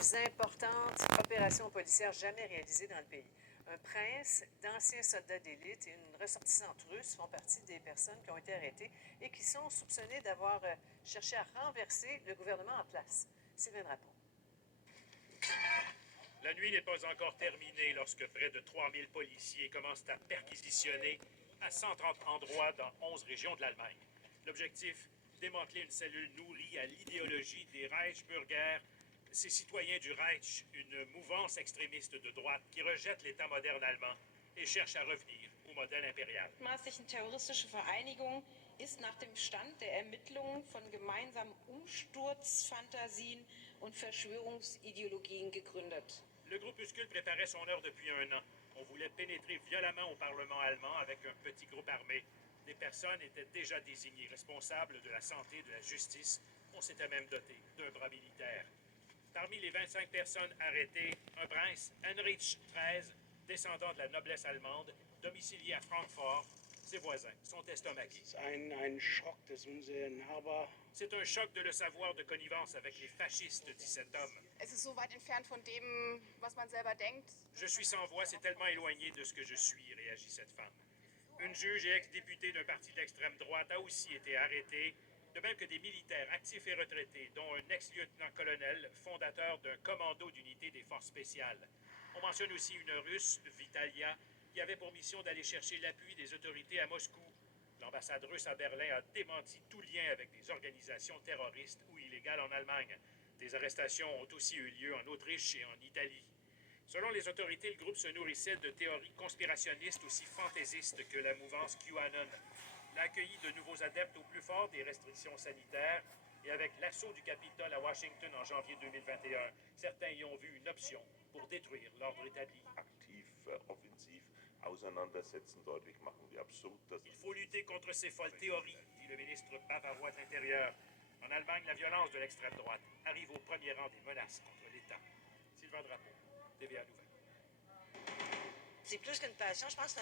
plus importantes opérations policières jamais réalisées dans le pays. Un prince, d'anciens soldats d'élite et une ressortissante russe font partie des personnes qui ont été arrêtées et qui sont soupçonnées d'avoir cherché à renverser le gouvernement en place. Sylvain Drapeau. La nuit n'est pas encore terminée lorsque près de 3000 policiers commencent à perquisitionner à 130 endroits dans 11 régions de l'Allemagne. L'objectif, démanteler une cellule nourrie à l'idéologie des Reichsbürger, ces citoyens du Reich, une mouvance extrémiste de droite qui rejette l'État moderne allemand et cherche à revenir au modèle impérial. Mutmaßlichen terroristische Vereinigung ist nach dem Stand der Ermittlungen von gemeinsamen Umsturzfantasien und Verschwörungsideologien gegründet. Le groupuscule préparait son heure depuis un an. On voulait pénétrer violemment au Parlement allemand avec un petit groupe armé. Des personnes étaient déjà désignées responsables de la santé et de la justice. On s'était même doté d'un bras militaire. Parmi les 25 personnes arrêtées, un prince, Heinrich XIII, descendant de la noblesse allemande, domicilié à Francfort. Ses voisins sont estomaqués. C'est un choc de le savoir de connivence avec les fascistes, dit cet homme. Es ist so weit entfernt von dem, was man selber denkt. Je suis sans voix, c'est tellement éloigné de ce que je suis, réagit cette femme. Une juge et ex-députée d'un parti d'extrême droite a aussi été arrêtée, de même que des militaires actifs et retraités, dont un ex-lieutenant-colonel, fondateur d'un commando d'unité des forces spéciales. On mentionne aussi une Russe, Vitalia, qui avait pour mission d'aller chercher l'appui des autorités à Moscou. L'ambassade russe à Berlin a démenti tout lien avec des organisations terroristes ou illégales en Allemagne. Des arrestations ont aussi eu lieu en Autriche et en Italie. Selon les autorités, le groupe se nourrissait de théories conspirationnistes aussi fantaisistes que la mouvance QAnon. Il a accueilli de nouveaux adeptes au plus fort des restrictions sanitaires et avec l'assaut du Capitole à Washington en janvier 2021, certains y ont vu une option pour détruire l'ordre établi. Il faut lutter contre ces folles théories, dit le ministre bavarois de l'Intérieur. En Allemagne, la violence de l'extrême droite arrive au premier rang des menaces contre l'État. Sylvain Drapeau, TVA Nouvelles. C'est plus qu'une passion, je pense que c'est